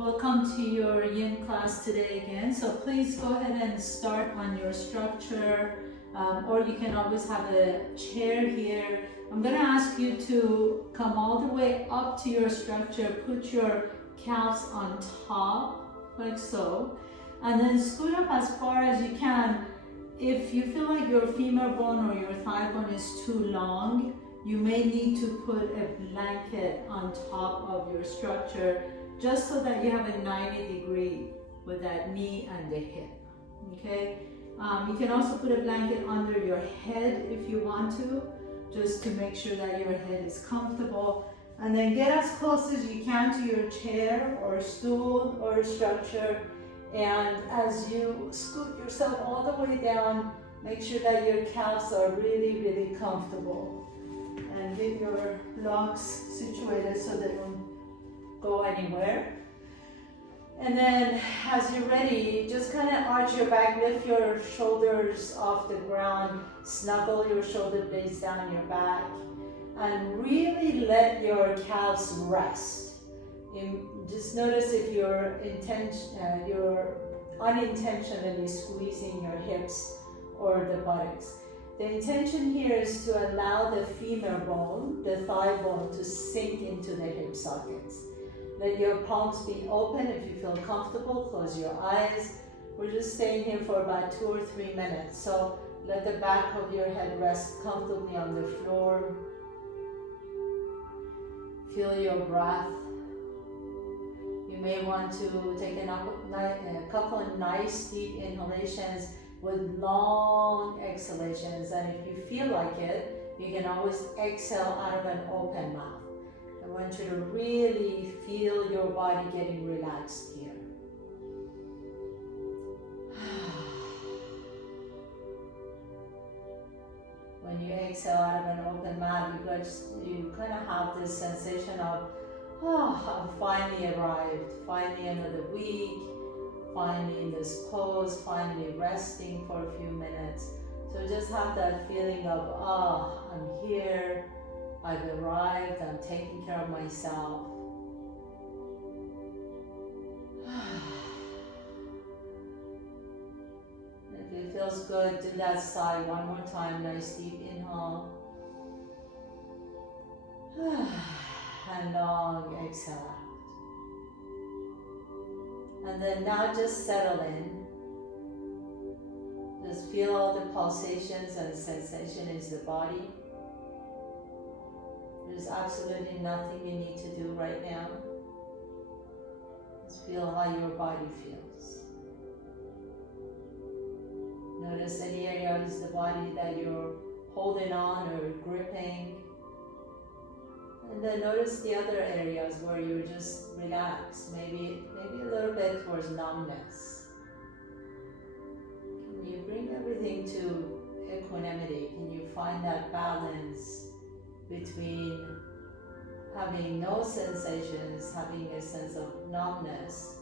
Welcome to your Yin class today again. So please go ahead and start on your structure, or you can always have a chair here. I'm going to ask you to come all the way up to your structure, put your calves on top, like so, and then scoot up as far as you can. If you feel like your femur bone or your thigh bone is too long, you may need to put a blanket on top of your structure, just so that you have a 90-degree with that knee and the hip, okay? You can also put a blanket under your head if you want to, just to make sure that your head is comfortable. And then get as close as you can to your chair or stool or structure. And as you scoot yourself all the way down, make sure that your calves are really, really comfortable. And get your blocks situated so they don't go anywhere. And then as you're ready, just kind of arch your back, lift your shoulders off the ground, snuggle your shoulder blades down your back, and really let your calves rest. Just notice if you're unintentionally squeezing your hips or the buttocks. The intention here is to allow the femur bone, the thigh bone, to sink into the hip sockets. Let your palms be open. If you feel comfortable, close your eyes. We're just staying here for about 2 or 3 minutes. So let the back of your head rest comfortably on the floor. Feel your breath. You may want to take a couple of nice deep inhalations with long exhalations. And if you feel like it, you can always exhale out of an open mouth. I want you to really feel your body getting relaxed here. When you exhale out of an open mouth, you kind of have this sensation of, I've finally arrived, finally another week, finally in this pose, finally resting for a few minutes. So just have that feeling of, I'm here, I've arrived, I'm taking care of myself. If it feels good, do that side one more time. Nice deep inhale. And long exhale out. And then now just settle in. Just feel all the pulsations and sensation in the body. There's absolutely nothing you need to do right now. Just feel how your body feels. Notice any areas of the body that you're holding on or gripping. And then notice the other areas where you're just relaxed, maybe a little bit towards numbness. Can you bring everything to equanimity? Can you find that balance between having no sensations, having a sense of numbness,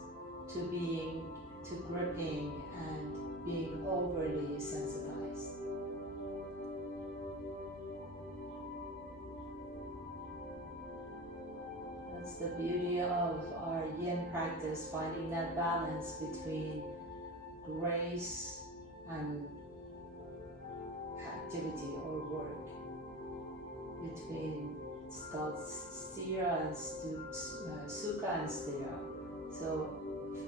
to gripping and being overly sensitized? That's the beauty of our Yin practice, finding that balance between grace and activity or work, between stira and sukha and stira. So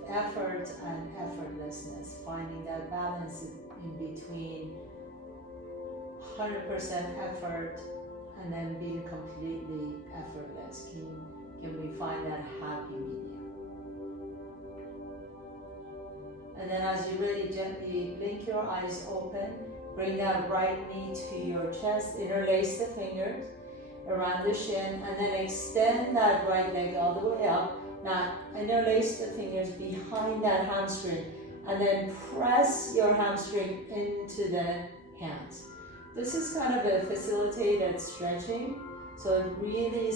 effort and effortlessness, finding that balance in between 100% effort and then being completely effortless. Can we find that happy medium? And then as you really gently blink your eyes open, bring that right knee to your chest, interlace the fingers around the shin, and then extend that right leg all the way up. Now interlace the fingers behind that hamstring, and then press your hamstring into the hands. This is kind of a facilitated stretching. So it really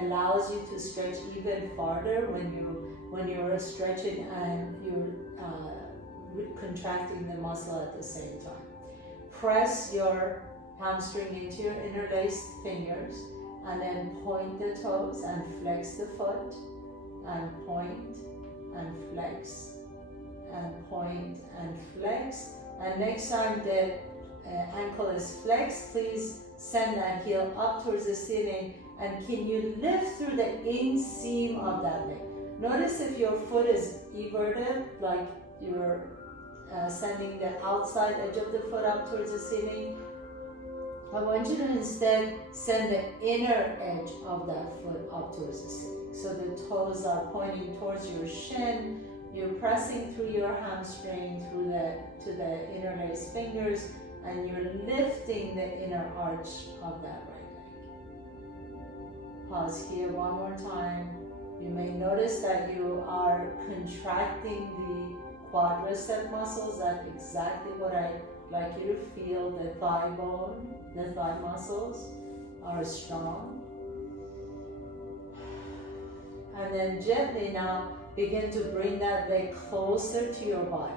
allows you to stretch even farther when you're stretching and you're contracting the muscle at the same time. Press your hamstring into your interlaced fingers, and then point the toes and flex the foot and point and flex, and point and flex. And next time the ankle is flexed, please send that heel up towards the ceiling, and can you lift through the inseam of that leg? Notice if your foot is everted, like you're sending the outside edge of the foot up towards the ceiling. I want you to instead send the inner edge of that foot up towards the ceiling. So the toes are pointing towards your shin. You're pressing through your hamstring to the interlaced fingers, and you're lifting the inner arch of that right leg. Pause here one more time. You may notice that you are contracting the quadricep muscles. That's exactly what I like you to feel. The thigh bone, the thigh muscles are strong. And then gently now begin to bring that leg closer to your body.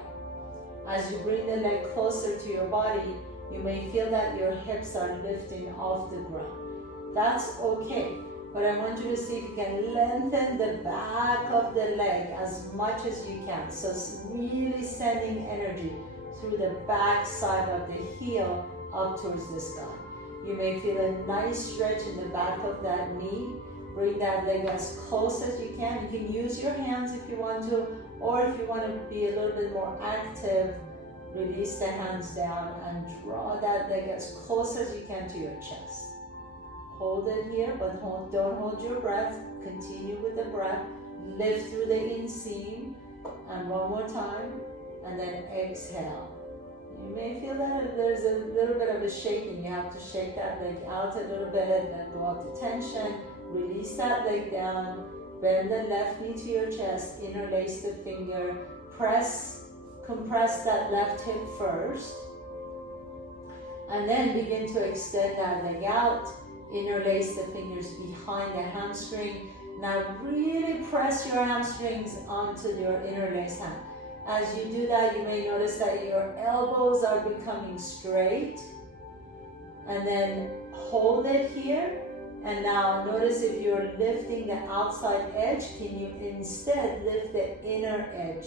As you bring the leg closer to your body, you may feel that your hips are lifting off the ground. That's okay. But I want you to see if you can lengthen the back of the leg as much as you can. So it's really sending energy through the back side of the heel up towards the sky. You may feel a nice stretch in the back of that knee. Bring that leg as close as you can. You can use your hands if you want to, or if you want to be a little bit more active, release the hands down and draw that leg as close as you can to your chest. Hold it here, but don't hold your breath. Continue with the breath. Lift through the inseam. And one more time. And then exhale. You may feel that there's a little bit of a shaking. You have to shake that leg out a little bit and let go of the tension. Release that leg down. Bend the left knee to your chest. Interlace the finger. Compress that left hip first. And then begin to extend that leg out. Interlace the fingers behind the hamstring. Now really press your hamstrings onto your interlaced hand. As you do that, you may notice that your elbows are becoming straight. And then hold it here. And now notice if you're lifting the outside edge, can you instead lift the inner edge,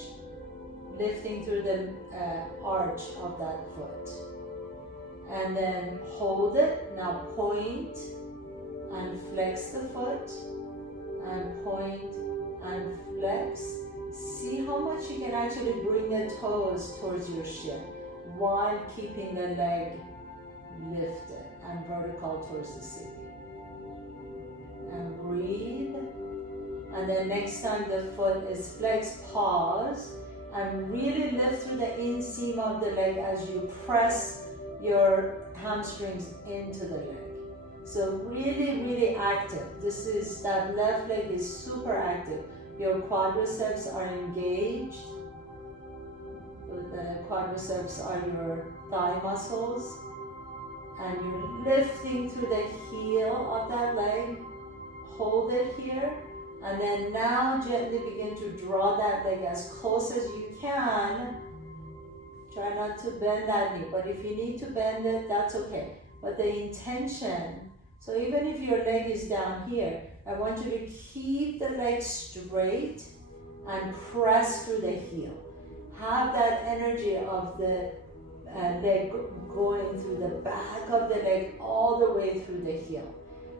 lifting through the arch of that foot. And then hold it. Now point and flex the foot, and point and flex. See how much you can actually bring the toes towards your shin while keeping the leg lifted and vertical towards the ceiling. And breathe. And then next time the foot is flexed, pause and really lift through the inseam of the leg as you press your hamstrings into the leg. So really, really active. That left leg is super active. Your quadriceps are engaged. The quadriceps are your thigh muscles. And you're lifting through the heel of that leg. Hold it here. And then now gently begin to draw that leg as close as you can. Try not to bend that knee, but if you need to bend it, that's okay. But the intention, so even if your leg is down here, I want you to keep the leg straight and press through the heel. Have that energy of the leg going through the back of the leg all the way through the heel.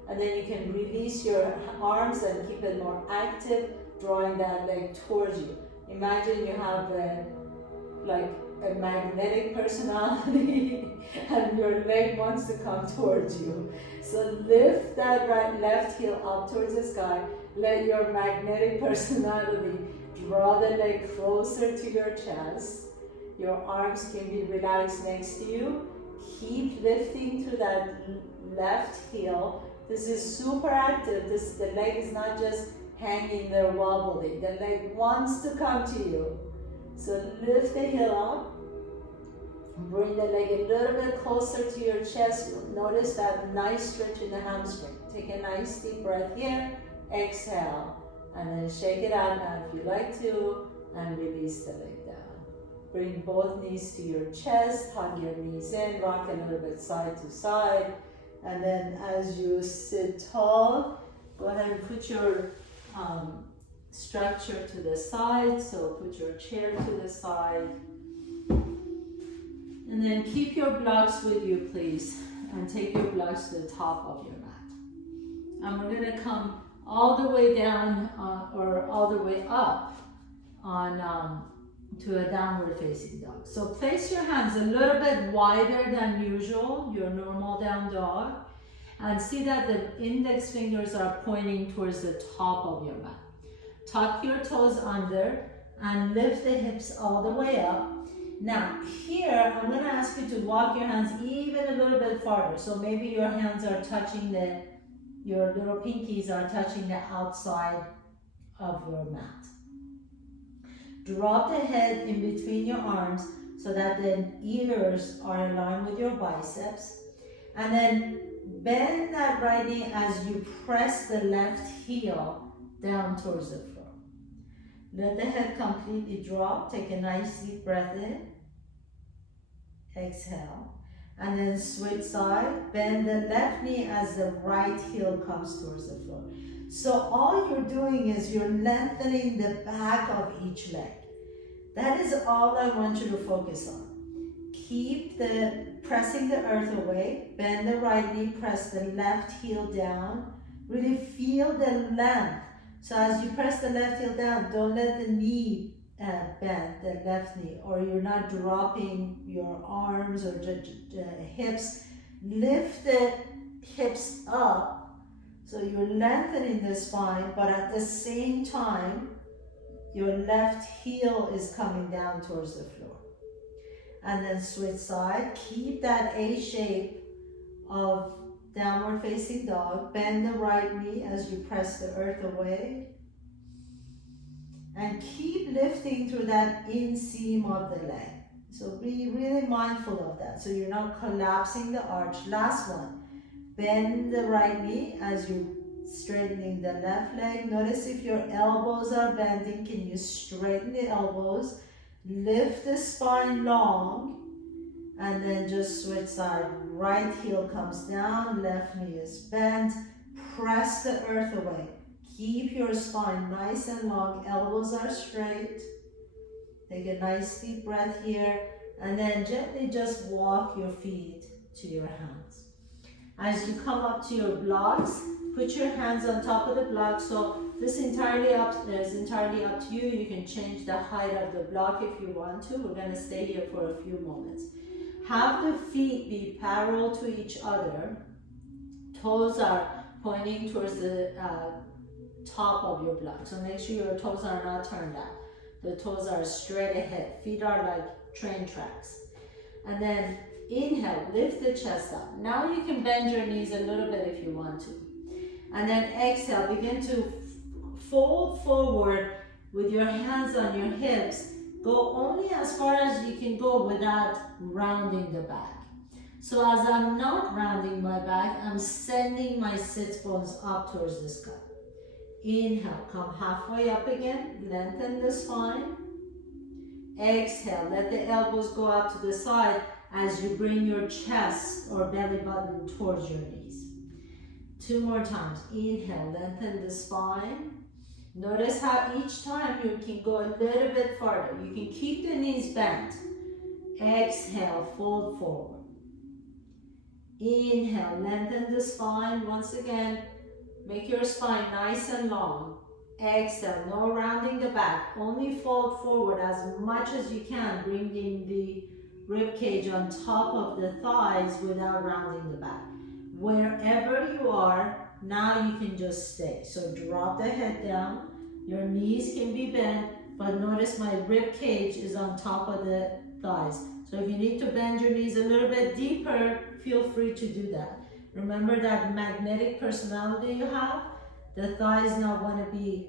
And then you can release your arms and keep it more active, drawing that leg towards you. Imagine you have a magnetic personality and your leg wants to come towards you. So lift that left heel up towards the sky. Let your magnetic personality draw the leg closer to your chest. Your arms can be relaxed next to you. Keep lifting through that left heel. This is super active. The leg is not just hanging there wobbly. The leg wants to come to you. So lift the heel up. Bring the leg a little bit closer to your chest. Notice that nice stretch in the hamstring. Take a nice deep breath here. Exhale. And then shake it out now if you like to. And release the leg down. Bring both knees to your chest. Hug your knees in. Rock a little bit side to side. And then as you sit tall, go ahead and put your structure to the side, so put your chair to the side. And then keep your blocks with you, please, and take your blocks to the top of your mat. And we're going to come all the way down or all the way up on to a downward facing dog. So place your hands a little bit wider than usual, your normal down dog, and see that the index fingers are pointing towards the top of your mat. Tuck your toes under and lift the hips all the way up. Now here, I'm going to ask you to walk your hands even a little bit farther. So maybe your hands are touching your little pinkies are touching the outside of your mat. Drop the head in between your arms so that the ears are aligned with your biceps. And then bend that right knee as you press the left heel down towards the floor. Let the head completely drop. Take a nice deep breath in. Exhale. And then switch side. Bend the left knee as the right heel comes towards the floor. So all you're doing is you're lengthening the back of each leg. That is all I want you to focus on. Keep pressing the earth away. Bend the right knee, press the left heel down. Really feel the length. So as you press the left heel down, don't let the knee bend, the left knee, or you're not dropping your arms or hips. Lift the hips up. So you're lengthening the spine, but at the same time, your left heel is coming down towards the floor. And then switch side. Keep that A shape of downward facing dog. Bend the right knee as you press the earth away. And keep lifting through that inseam of the leg. So be really mindful of that. So you're not collapsing the arch. Last one. Bend the right knee as you're straightening the left leg. Notice if your elbows are bending, can you straighten the elbows? Lift the spine long, and then just switch side. Right heel comes down, left knee is bent. Press the earth away. Keep your spine nice and long, elbows are straight. Take a nice deep breath here, and then gently just walk your feet to your hands. As you come up to your blocks, put your hands on top of the block. So this is entirely up to you. You can change the height of the block if you want to. We're going to stay here for a few moments. Have the feet be parallel to each other. Toes are pointing towards the top of your block. So make sure your toes are not turned out. The toes are straight ahead. Feet are like train tracks. And then inhale, lift the chest up. Now you can bend your knees a little bit if you want to. And then exhale, begin to fold forward with your hands on your hips. Go only as far as you can go without rounding the back. So as I'm not rounding my back, I'm sending my sits bones up towards the sky. Inhale, come halfway up again, lengthen the spine. Exhale, let the elbows go out to the side as you bring your chest or belly button towards your knees. 2 more times. Inhale, lengthen the spine. Notice how each time you can go a little bit farther. You can keep the knees bent. Exhale, fold forward. Inhale, lengthen the spine. Once again, make your spine nice and long. Exhale, no rounding the back. Only fold forward as much as you can, bringing the rib cage on top of the thighs without rounding the back. Wherever you are, now you can just stay. So drop the head down. Your knees can be bent, but notice my rib cage is on top of the thighs. So if you need to bend your knees a little bit deeper, feel free to do that. Remember that magnetic personality you have? The thighs now want to be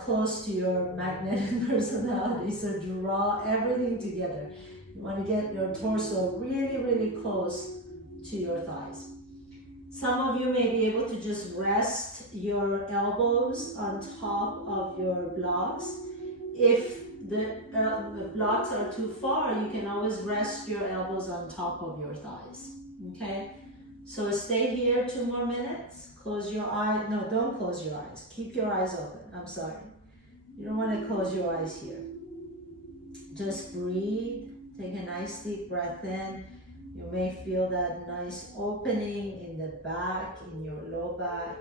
close to your magnetic personality. So draw everything together. You want to get your torso really, really close to your thighs. Some of you may be able to just rest your elbows on top of your blocks. If the blocks are too far, you can always rest your elbows on top of your thighs. Okay? So stay here 2 more minutes. Close your eyes. No, don't close your eyes. Keep your eyes open. I'm sorry. You don't want to close your eyes here. Just breathe. Take a nice deep breath in. You may feel that nice opening in the back, in your low back.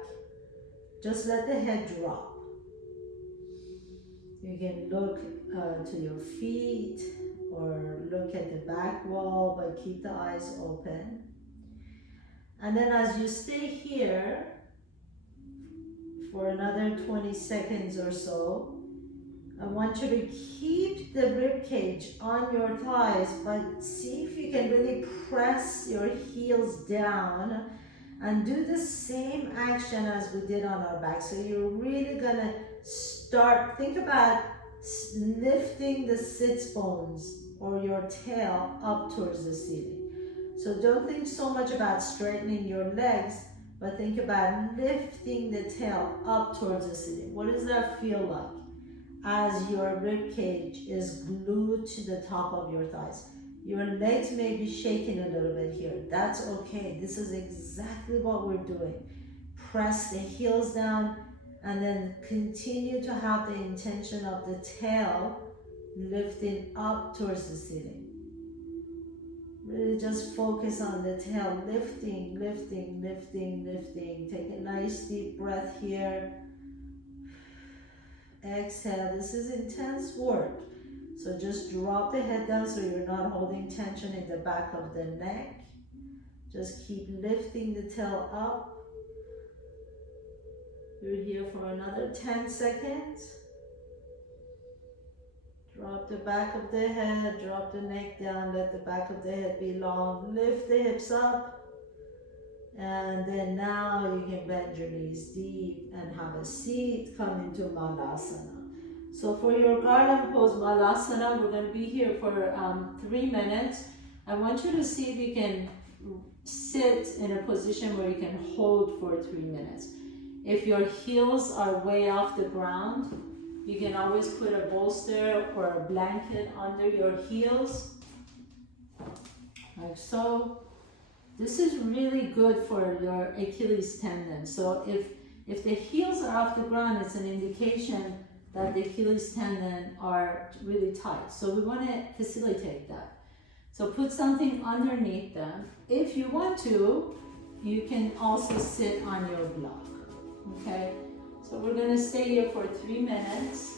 Just let the head drop. You can look to your feet or look at the back wall, but keep the eyes open. And then as you stay here for another 20 seconds or so, I want you to keep the rib cage on your thighs, but see if you can really press your heels down and do the same action as we did on our back. So you're really gonna start, think about lifting the sits bones or your tail up towards the ceiling. So don't think so much about straightening your legs, but think about lifting the tail up towards the ceiling. What does that feel like as your rib cage is glued to the top of your thighs? Your legs may be shaking a little bit here. That's okay. This is exactly what we're doing. Press the heels down and then continue to have the intention of the tail lifting up towards the ceiling. Really just focus on the tail, lifting, lifting, lifting, lifting. Take a nice deep breath here. Exhale. This is intense work. So just drop the head down so you're not holding tension in the back of the neck. Just keep lifting the tail up. You're here for another 10 seconds. Drop the back of the head, drop the neck down, let the back of the head be long. Lift the hips up. And then now you can bend your knees deep and have a seat, come into Malasana. So for your garland pose Malasana, we're going to be here for 3 minutes. I want you to see if you can sit in a position where you can hold for 3 minutes. If your heels are way off the ground, you can always put a bolster or a blanket under your heels, like so. This is really good for your Achilles tendon. So if the heels are off the ground, it's an indication that the Achilles tendon are really tight. So we want to facilitate that. So put something underneath them. If you want to, you can also sit on your block, okay? So we're gonna stay here for 3 minutes.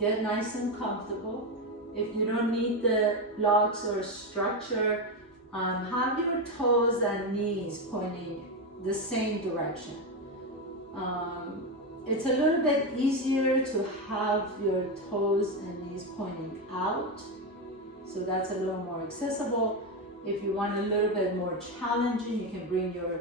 Get nice and comfortable. If you don't need the blocks or structure, have your toes and knees pointing the same direction. It's a little bit easier to have your toes and knees pointing out. So that's a little more accessible. If you want a little bit more challenging, you can bring your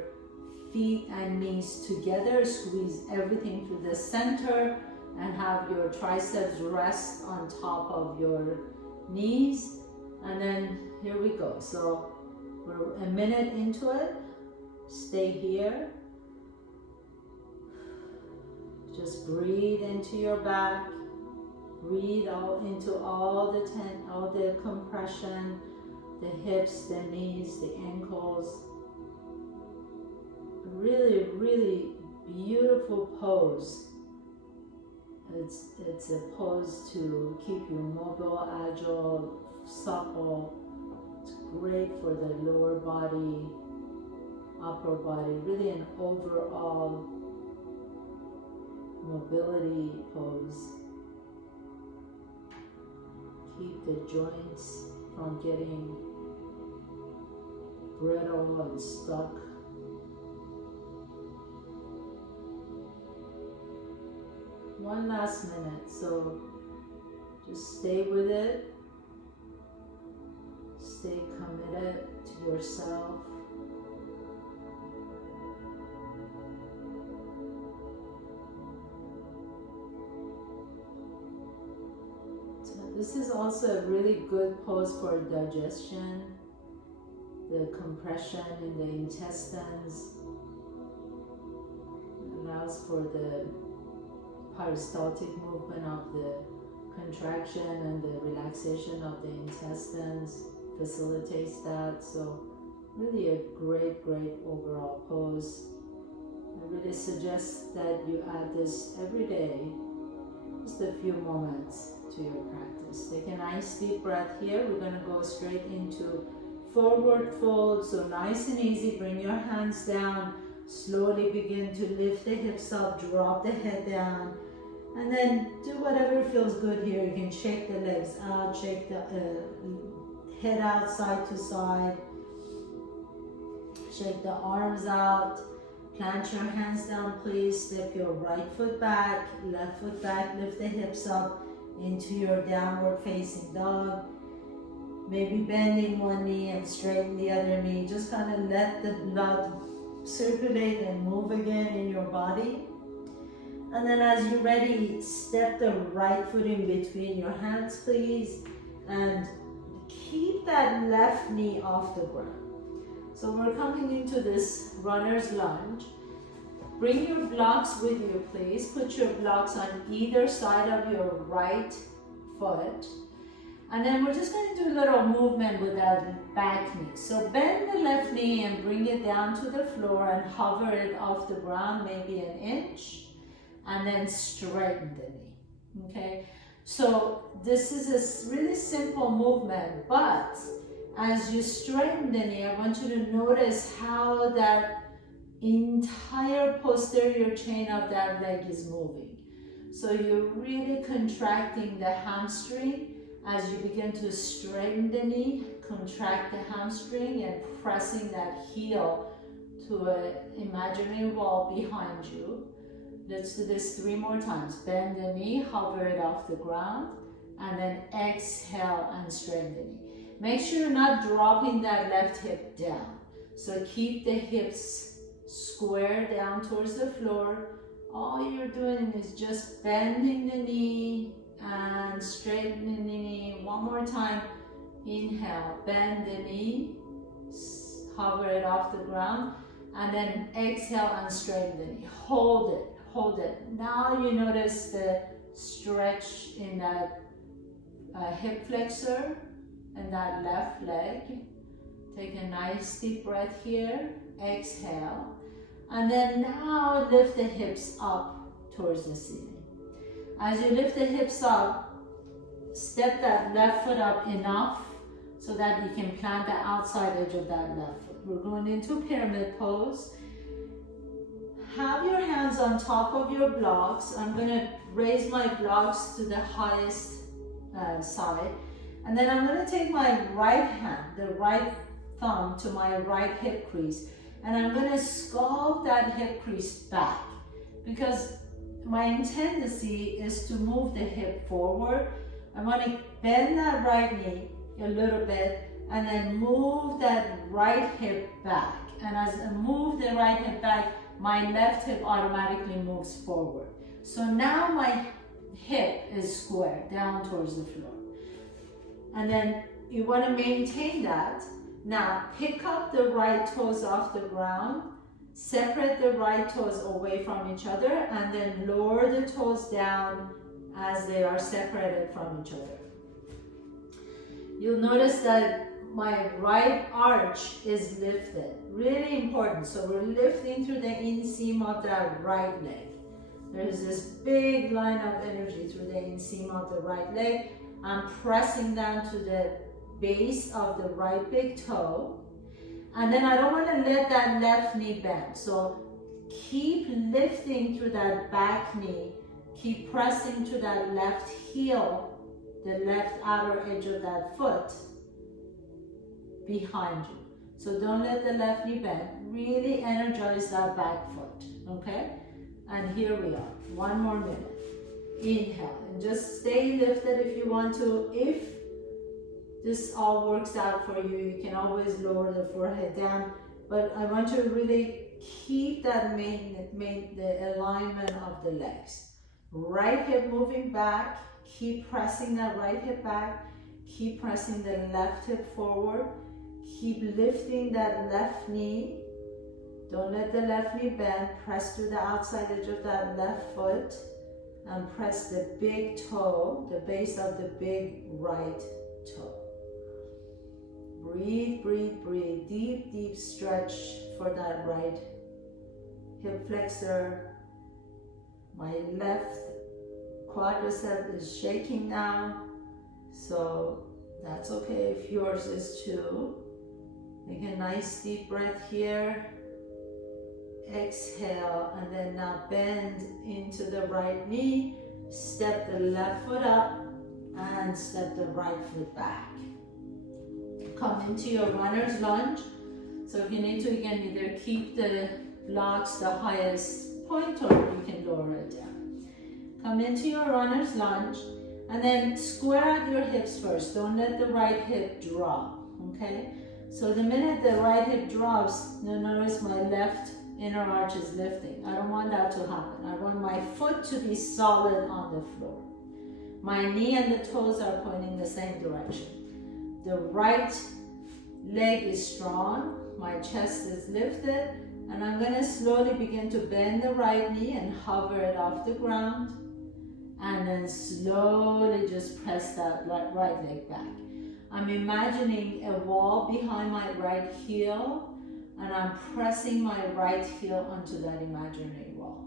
feet and knees together, squeeze everything to the center and have your triceps rest on top of your knees. And then here we go. So we're a minute into it. Stay here. Just breathe into your back. Breathe out into all the compression, the hips, the knees, the ankles. Really, really beautiful pose. It's a pose to keep you mobile, agile, supple. It's great for the lower body, upper body, really an overall mobility pose. Keep the joints from getting brittle and stuck. One last minute, so just stay with it. Stay committed to yourself. So this is also a really good pose for digestion, the compression in the intestines. It allows for the peristaltic movement of the contraction and the relaxation of the intestines, facilitates that. So really a great overall pose. I really suggest that you add this every day, just a few moments to your practice. Take a nice deep breath here. We're going to go straight into forward fold. So nice and easy. Bring your hands down. Slowly begin to lift the hips up, drop the head down, and then do whatever feels good here. You can shake the legs out, shake the head out side to side, shake the arms out. Plant your hands down, please. Step your right foot back, left foot back, lift the hips up into your downward facing dog. Maybe bending one knee and straighten the other knee. Just kind of let the blood circulate and move again in your body. And then as you're ready, step the right foot in between your hands, please. And keep that left knee off the ground. So we're coming into this runner's lunge. Bring your blocks with you, please. Put your blocks on either side of your right foot. And then we're just going to do a little movement with that back knee. So bend the left knee and bring it down to the floor and hover it off the ground, maybe an inch. And then straighten the knee, okay? So this is a really simple movement, but as you straighten the knee, I want you to notice how that entire posterior chain of that leg is moving. So you're really contracting the hamstring as you begin to straighten the knee, contract the hamstring and pressing that heel to an imaginary wall behind you. Let's do this 3 more times. Bend the knee, hover it off the ground, and then exhale and straighten the knee. Make sure you're not dropping that left hip down. So keep the hips square down towards the floor. All you're doing is just bending the knee and straightening the knee. One more time. Inhale, bend the knee, hover it off the ground, and then exhale and straighten the knee. Hold it. Hold it. Now you notice the stretch in that hip flexor and that left leg. Take a nice deep breath here. Exhale. And then now lift the hips up towards the ceiling. As you lift the hips up, step that left foot up enough so that you can plant the outside edge of that left foot. We're going into pyramid pose. Have your hands on top of your blocks. I'm going to raise my blocks to the highest side. And then I'm going to take my right hand, the right thumb, to my right hip crease. And I'm going to sculpt that hip crease back. Because my tendency is to move the hip forward. I want to bend that right knee a little bit. And then move that right hip back. And as I move the right hip back, my left hip automatically moves forward. So now my hip is square down towards the floor. And then you want to maintain that. Now pick up the right toes off the ground, separate the right toes away from each other, and then lower the toes down as they are separated from each other. You'll notice that my right arch is lifted. Really important. So we're lifting through the inseam of that right leg. There's this big line of energy through the inseam of the right leg. I'm pressing down to the base of the right big toe. And then I don't want to let that left knee bend. So keep lifting through that back knee. Keep pressing to that left heel, the left outer edge of that foot behind you. So don't let the left knee bend. Really energize that back foot, okay? And here we are. 1 more minute. Inhale, and just stay lifted if you want to. If this all works out for you, you can always lower the forehead down. But I want you to really keep that the alignment of the legs. Right hip moving back. Keep pressing that right hip back. Keep pressing the left hip forward. Keep lifting that left knee. Don't let the left knee bend. Press to the outside edge of that left foot. And press the big toe, the base of the big right toe. Breathe, breathe, breathe. Deep, deep stretch for that right hip flexor. My left quadricep is shaking now, so that's okay if yours is too. Take a nice deep breath here. Exhale, and then now bend into the right knee. Step the left foot up and step the right foot back. Come into your runner's lunge. So if you need to, you can either keep the blocks the highest point or you can lower it down. Come into your runner's lunge and then square out your hips first. Don't let the right hip drop, okay? So the minute the right hip drops, you'll notice my left inner arch is lifting. I don't want that to happen. I want my foot to be solid on the floor. My knee and the toes are pointing the same direction. The right leg is strong. My chest is lifted. And I'm going to slowly begin to bend the right knee and hover it off the ground. And then slowly just press that right leg back. I'm imagining a wall behind my right heel, and I'm pressing my right heel onto that imaginary wall.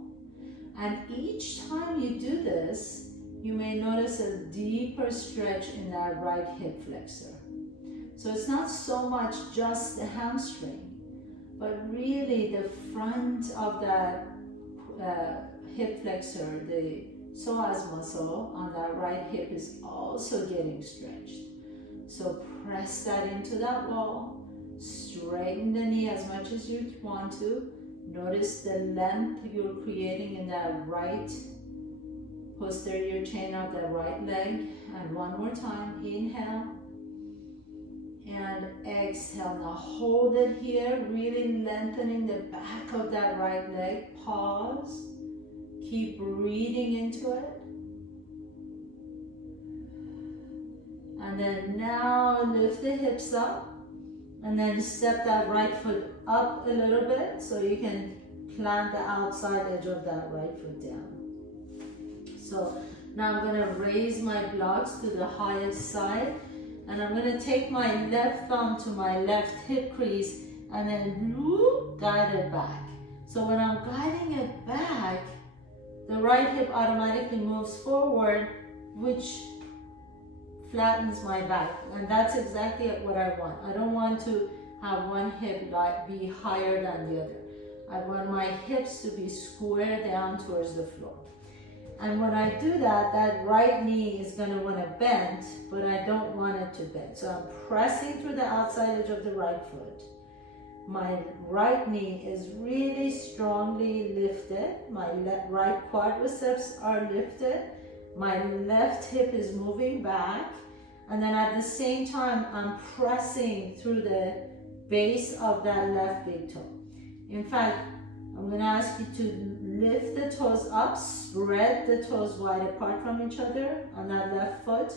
And each time you do this, you may notice a deeper stretch in that right hip flexor. So it's not so much just the hamstring, but really the front of that hip flexor, the psoas muscle on that right hip is also getting stretched. So press that into that wall, straighten the knee as much as you want to. Notice the length you're creating in that right posterior chain of that right leg. And one more time, inhale and exhale. Now hold it here, really lengthening the back of that right leg. Pause, keep breathing into it. And then now lift the hips up and then step that right foot up a little bit so you can plant the outside edge of that right foot down. So now I'm going to raise my blocks to the highest side and I'm going to take my left thumb to my left hip crease and then whoop, guide it back. So when I'm guiding it back, the right hip automatically moves forward, which flattens my back, and that's exactly what I want. I don't want to have one hip be higher than the other. I want my hips to be square down towards the floor. And when I do that, that right knee is going to want to bend, but I don't want it to bend. So I'm pressing through the outside edge of the right foot. My right knee is really strongly lifted. My right quadriceps are lifted. My left hip is moving back, and then at the same time, I'm pressing through the base of that left big toe. In fact, I'm going to ask you to lift the toes up, spread the toes wide apart from each other on that left foot,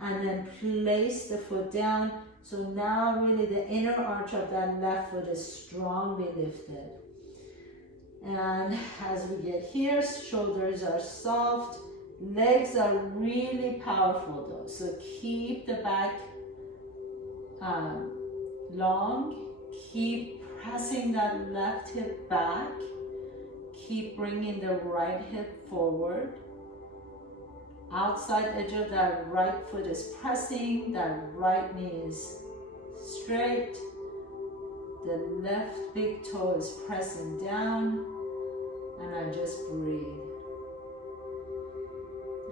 and then place the foot down. So now really the inner arch of that left foot is strongly lifted. And as we get here, shoulders are soft. Legs are really powerful though, so keep the back long, keep pressing that left hip back, keep bringing the right hip forward. Outside edge of that right foot is pressing, that right knee is straight, the left big toe is pressing down, and I just breathe.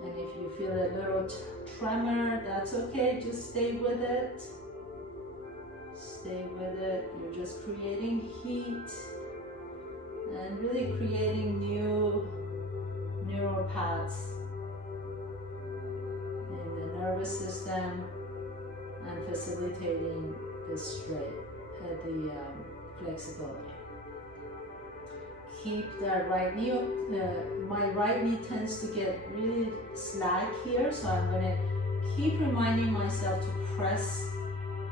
And if you feel a little tremor, that's okay, just stay with it. Stay with it. You're just creating heat and really creating new neural paths in the nervous system and facilitating the the flexibility. Keep that right knee, my right knee tends to get really slack here, so I'm going to keep reminding myself to press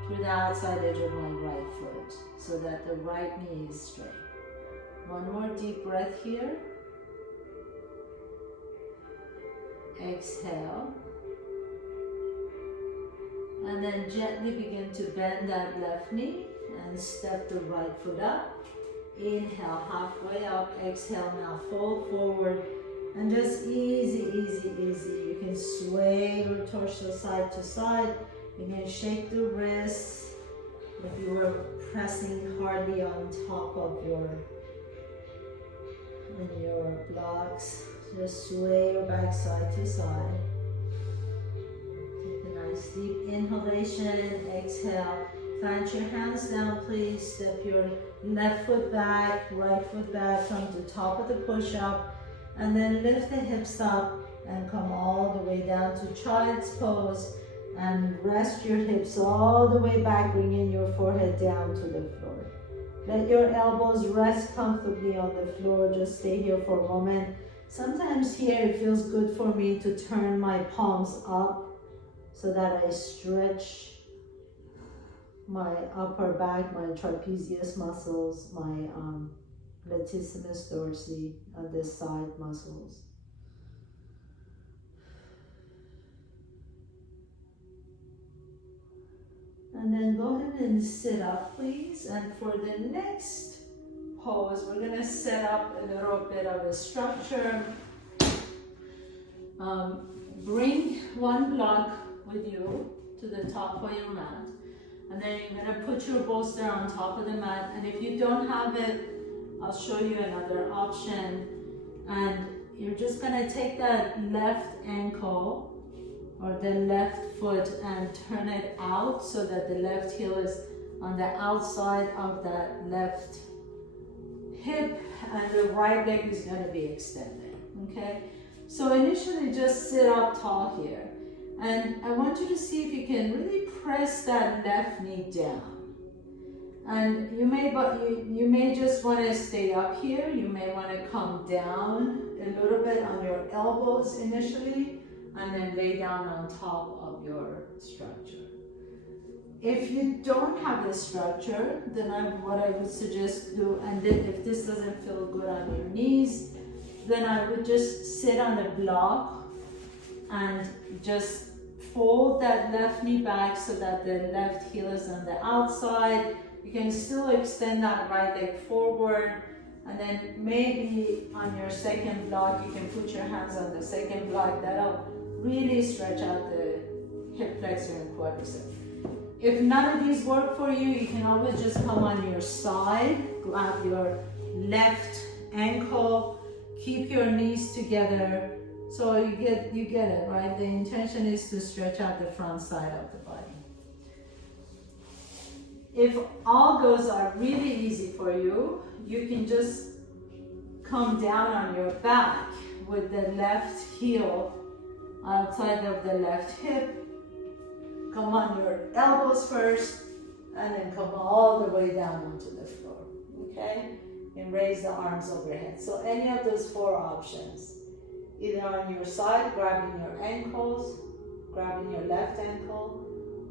through the outside edge of my right foot so that the right knee is straight. One more deep breath here. Exhale. And then gently begin to bend that left knee and step the right foot up. Inhale, halfway up. Exhale, now fold forward. And just easy, easy, easy. You can sway your torso side to side. You can shake the wrists if you were pressing hardly on top of your blocks. Just sway your back side to side. Take a nice deep inhalation. Exhale. Plant your hands down, please. Step your left foot back, right foot back. Come to top of the push-up. And then lift the hips up and come all the way down to child's pose. And rest your hips all the way back, bringing your forehead down to the floor. Let your elbows rest comfortably on the floor. Just stay here for a moment. Sometimes here it feels good for me to turn my palms up so that I stretch my upper back, my trapezius muscles, my latissimus dorsi, this side muscles. And then go ahead and sit up, please. And for the next pose, we're gonna set up a little bit of a structure. Bring one block with you to the top of your mat. And then you're gonna put your bolster on top of the mat. And if you don't have it, I'll show you another option. And you're just gonna take that left ankle or the left foot and turn it out so that the left heel is on the outside of that left hip and the right leg is gonna be extended, okay? So initially just sit up tall here. And I want you to see if you can really press that left knee down. And you may just want to stay up here. You may want to come down a little bit on your elbows initially, and then lay down on top of your structure. If you don't have this structure, then what I would suggest do, and then if this doesn't feel good on your knees, then I would just sit on the block and just fold that left knee back so that the left heel is on the outside. You can still extend that right leg forward, and then maybe on your second block, you can put your hands on the second block. That'll really stretch out the hip flexor and quadricep. If none of these work for you, you can always just come on your side, grab your left ankle, keep your knees together. So you get it, right? The intention is to stretch out the front side of the body. If all those are really easy for you, you can just come down on your back with the left heel outside of the left hip. Come on your elbows first, and then come all the way down onto the floor, okay? And raise the arms overhead. So any of those four options. Either on your side, grabbing your ankles, grabbing your left ankle,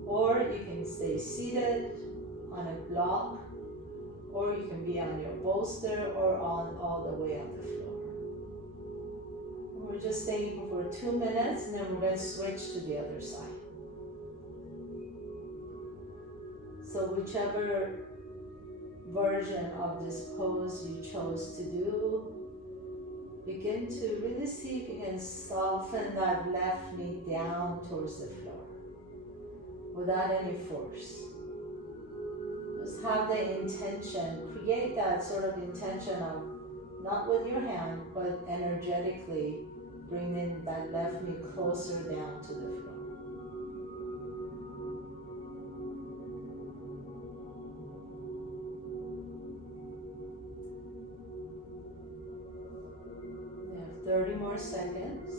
or you can stay seated on a block, or you can be on your bolster or on all the way on the floor. We're just staying for 2 minutes, and then we're going to switch to the other side. So whichever version of this pose you chose to do, begin to really see if you can soften that left knee down towards the floor without any force. Just have the intention, create that sort of intention of, not with your hand, but energetically bringing that left knee closer down to the floor. We have 30 more seconds.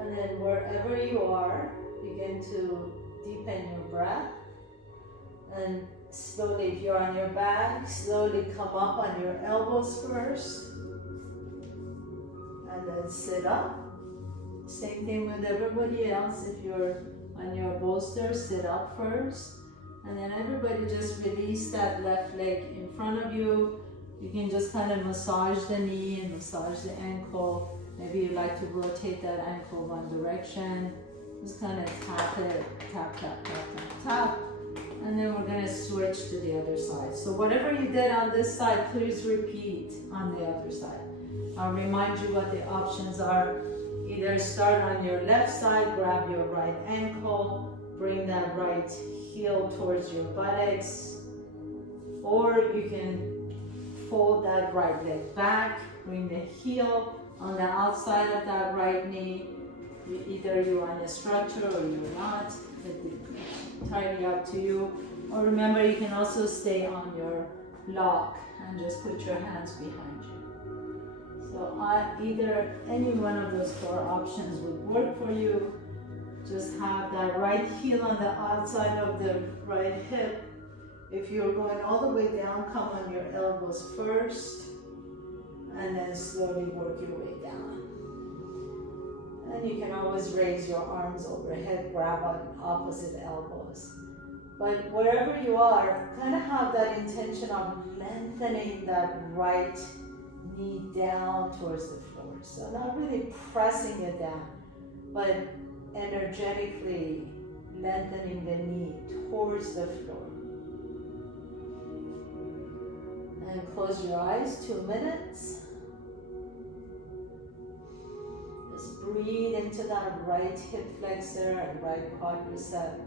And then wherever you are, begin to deepen your breath. And slowly, if you're on your back, slowly come up on your elbows first. And then sit up. Same thing with everybody else. If you're on your bolster, sit up first. And then everybody just release that left leg in front of you. You can just kind of massage the knee and massage the ankle. Maybe you like to rotate that ankle one direction. Just kind of tap it, tap, tap, tap, tap, tap. And then we're gonna switch to the other side. So whatever you did on this side, please repeat on the other side. I'll remind you what the options are. Either start on your left side, grab your right ankle, bring that right heel towards your buttocks, or you can fold that right leg back, bring the heel on the outside of that right knee. Either you're on a structure or you're not. It's entirely up to you. Or remember, you can also stay on your block and just put your hands behind you. So either any one of those four options would work for you. Just have that right heel on the outside of the right hip. If you're going all the way down, come on your elbows first, and then slowly work your way down. And you can always raise your arms overhead, grab on opposite elbows. But wherever you are, kind of have that intention of lengthening that right knee down towards the floor. So not really pressing it down, but energetically lengthening the knee towards the floor. And close your eyes, 2 minutes. Just breathe into that right hip flexor and right quadricep.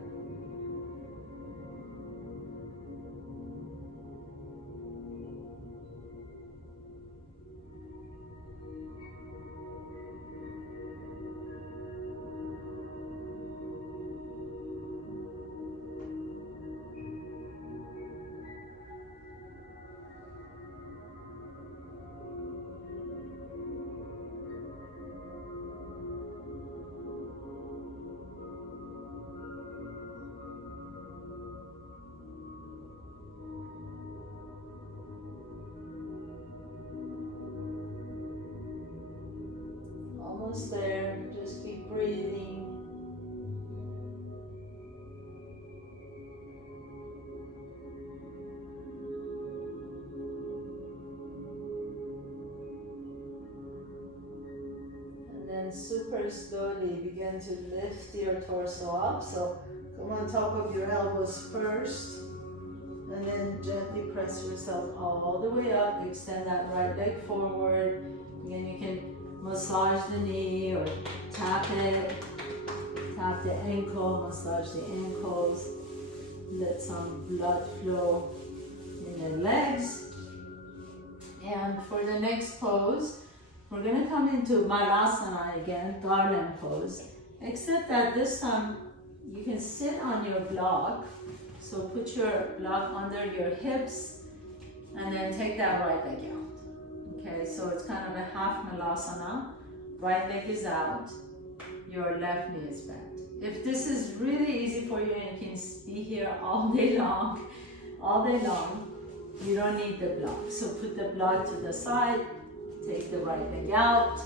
Almost there, just keep breathing. And then super slowly begin to lift your torso up. So come on top of your elbows first, and then gently press yourself all the way up. Extend that right leg forward. Again, you can massage the knee or tap it, tap the ankle, massage the ankles, let some blood flow in the legs. And for the next pose, we're going to come into Malasana again, garland pose, except that this time you can sit on your block. So put your block under your hips and then take that right leg out. Okay, so it's kind of a half Malasana. Right leg is out, your left knee is bent. If this is really easy for you and you can be here all day long, you don't need the block. So put the block to the side, take the right leg out,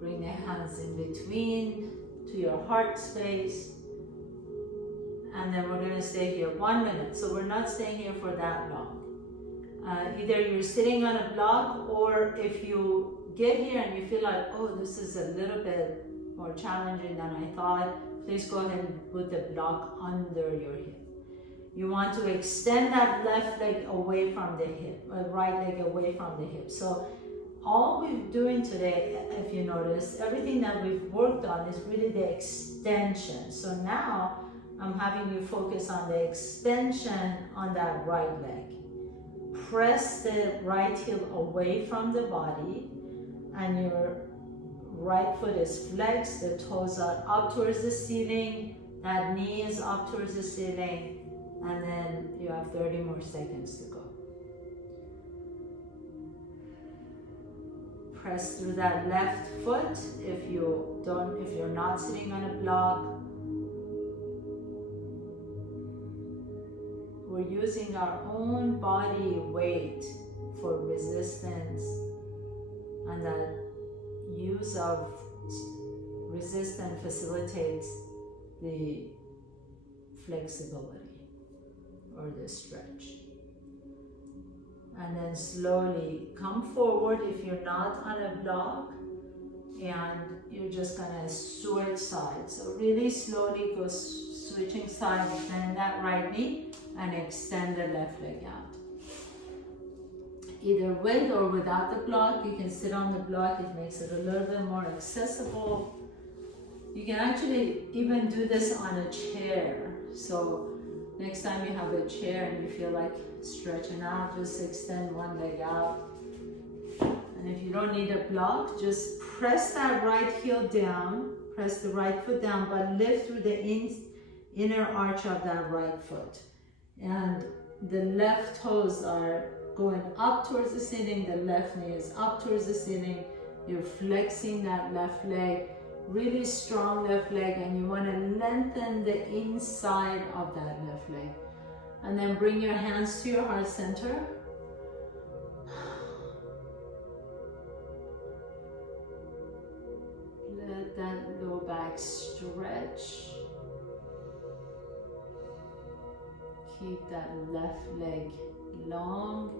bring the hands in between to your heart space, and then we're going to stay here 1 minute. So we're not staying here for that long. Either you're sitting on a block, or if you get here and you feel like, oh, this is a little bit more challenging than I thought, please go ahead and put the block under your hip. You want to extend that left leg away from the hip, right leg away from the hip. So all we're doing today, if you notice, everything that we've worked on is really the extension. So now I'm having you focus on the extension on that right leg. Press the right heel away from the body, and your right foot is flexed, the toes are up towards the ceiling, that knee is up towards the ceiling, and then you have 30 more seconds to go. Press through that left foot if you're not sitting on a block. We're using our own body weight for resistance, and that use of resistance facilitates the flexibility or the stretch. And then slowly come forward if you're not on a block, and you're just gonna switch sides. So really slowly go switching sides, bend that right knee and extend the left leg out. Either with or without the block, you can sit on the block, it makes it a little bit more accessible. You can actually even do this on a chair. So next time you have a chair and you feel like stretching out, just extend one leg out. And if you don't need a block, just press that right heel down, press the right foot down, but lift through the inner arch of that right foot. And the left toes are going up towards the ceiling, the left knee is up towards the ceiling. You're flexing that left leg, really strong left leg, and you want to lengthen the inside of that left leg. And then bring your hands to your heart center. Let that low back stretch. Keep that left leg long.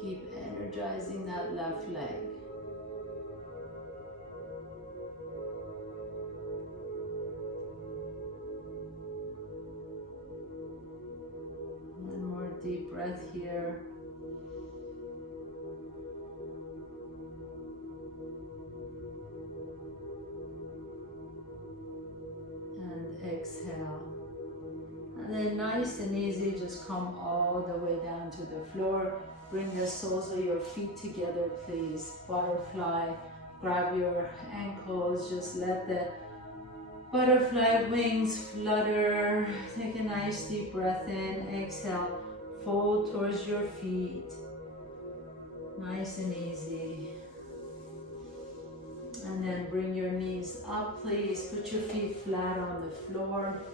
Keep energizing that left leg. One more deep breath here. And exhale. And then nice and easy, just come all the way down to the floor. Bring the soles of your feet together, please. Butterfly. Grab your ankles. Just let the butterfly wings flutter. Take a nice deep breath in. Exhale. Fold towards your feet. Nice and easy. And then bring your knees up, please. Put your feet flat on the floor.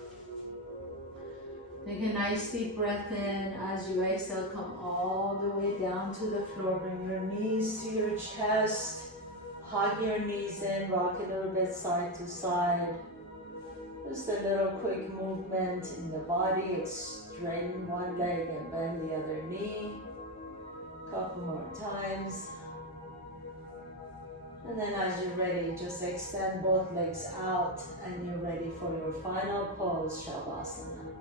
Take a nice deep breath in. As you exhale, come all the way down to the floor. Bring your knees to your chest. Hug your knees in. Rock a little bit side to side. Just a little quick movement in the body. Straighten one leg and bend the other knee. Couple more times. And then as you're ready, just extend both legs out and you're ready for your final pose, Shavasana.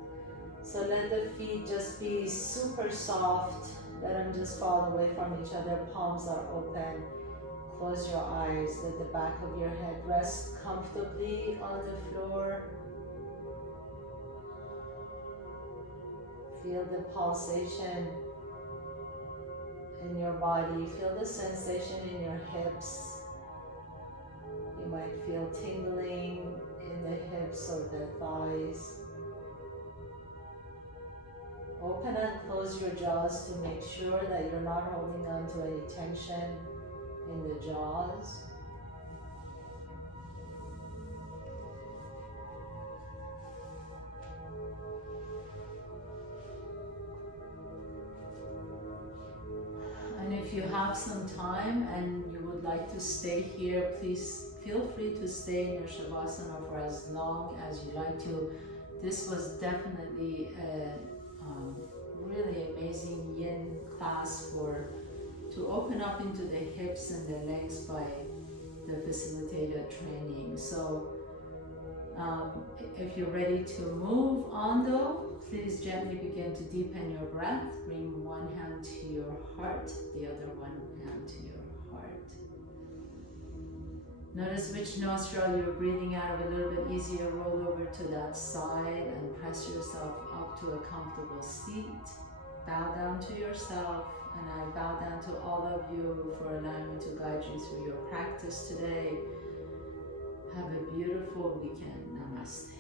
So let the feet just be super soft. Let them just fall away from each other. Palms are open. Close your eyes. Let the back of your head rest comfortably on the floor. Feel the pulsation in your body. Feel the sensation in your hips. You might feel tingling in the hips or the thighs. Open and close your jaws to make sure that you're not holding on to any tension in the jaws. And if you have some time and you would like to stay here, please feel free to stay in your Shavasana for as long as you like to. This was definitely a really amazing Yin class to open up into the hips and the legs by the facilitator training. So if you're ready to move on though, please gently begin to deepen your breath. Bring one hand to your heart, the other one hand to your heart. Notice which nostril you're breathing out of a little bit easier. Roll over to that side and press yourself up to a comfortable seat. Bow down to yourself, and I bow down to all of you for allowing me to guide you through your practice today. Have a beautiful weekend. Namaste.